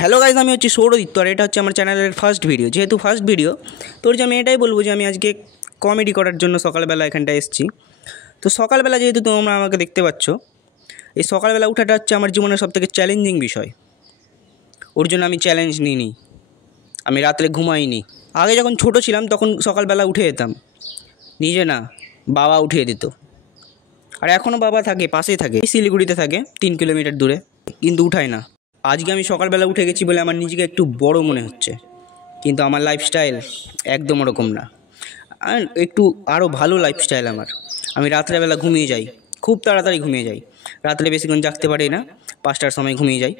Hello guys, আমি হচ্ছে সৌরদীপ্ত আর এটা হচ্ছে আমার চ্যানেলের ফার্স্ট ভিডিও। যেহেতু ফার্স্ট ভিডিও তোর যে আমি এটাই বলবো যে আমি আজকে কমেডি করার জন্য সকালবেলা এখানটায় এসেছি। তো সকালবেলা যেহেতু তোমরা আমাকে দেখতে পাচ্ছ, এই সকালবেলা উঠাটা হচ্ছে আমার জীবনের সবথেকে চ্যালেঞ্জিং বিষয়। ওর জন্য আমি চ্যালেঞ্জ নিইনি, আমি রাত্রে ঘুমাইনি। আগে যখন ছোটো ছিলাম তখন সকালবেলা উঠে যেতাম, নিজে না, বাবা উঠিয়ে দিত। আর এখনও বাবা থাকে, পাশেই থাকে, শিলিগুড়িতে থাকে 3 কিলোমিটার দূরে, কিন্তু উঠায় না। আজকে আমি সকালবেলা উঠে গেছি বলে আমার নিজেকে একটু বড় মনে হচ্ছে, কিন্তু আমার লাইফস্টাইল একদম ওরকম না। আর একটু আরও ভালো লাইফস্টাইল আমার। আমি রাত্রেবেলা ঘুমিয়ে যাই, খুব তাড়াতাড়ি ঘুমিয়ে যাই। রাত্রে বেশিক্ষণ জাগতে পারি না, 5টার সময় ঘুমিয়ে যাই।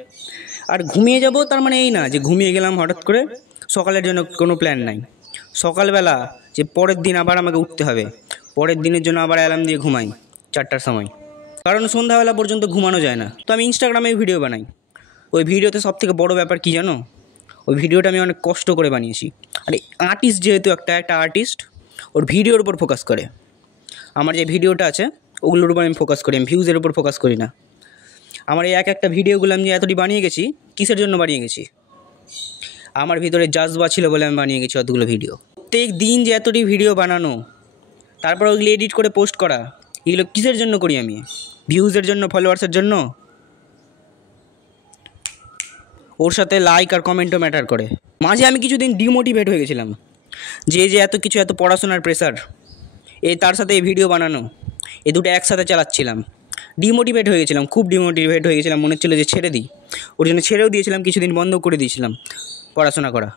আর ঘুমিয়ে যাব তার মানে এই না যে ঘুমিয়ে গেলাম হঠাৎ করে, সকালের জন্য কোনো প্ল্যান নাই। সকালবেলা যে পরের দিন আবার আমাকে উঠতে হবে, পরের দিনের জন্য আবার অ্যালার্ম দিয়ে ঘুমাই 4টার সময়, কারণ সন্ধ্যাবেলা পর্যন্ত ঘুমানো যায় না। তো আমি ইনস্টাগ্রামে ভিডিও বানাই। ওই ভিডিওতে সবথেকে বড় ব্যাপার কী জানো? ওই ভিডিওটা আমি অনেক কষ্ট করে বানিয়েছি। আর এই আর্টিস্ট যেহেতু একটা আর্টিস্ট, ওর ভিডিওর উপর ফোকাস করে। আমার যে ভিডিওটা আছে ওগুলোর উপর আমি ফোকাস করি, আমি ভিউজের উপর ফোকাস করি না। আমার এই একটা ভিডিওগুলো আমি যে এতটি বানিয়ে গেছি, কিসের জন্য বানিয়ে গেছি? আমার ভিতরে জাজবা ছিল বলে আমি বানিয়ে গেছি অতগুলো ভিডিও। প্রত্যেক দিন যে এতটি ভিডিও বানানো, তারপর ওইগুলো এডিট করে পোস্ট করা, এগুলো কিসের জন্য করি আমি? ভিউজের জন্য, ফলোয়ার্সের জন্য? ওর সাথে লাইক আর কমেন্টও ম্যাটার করে। মাঝে আমি কিছুদিন ডিমোটিভেট হয়ে গেছিলাম, যে এত কিছু, এত পড়াশোনার প্রেশার, তার সাথে এই ভিডিও বানানো, এই দুটো একসাথে চালাচ্ছিলাম। ডিমোটিভেট হয়ে গেছিলাম, খুব ডিমোটিভেট হয়ে গেছিলাম। মনে হচ্ছিলো যে ছেড়ে দিই। ওর জন্য ছেড়েও দিয়েছিলাম, কিছুদিন বন্ধ করে দিয়েছিলাম পড়াশোনা করা।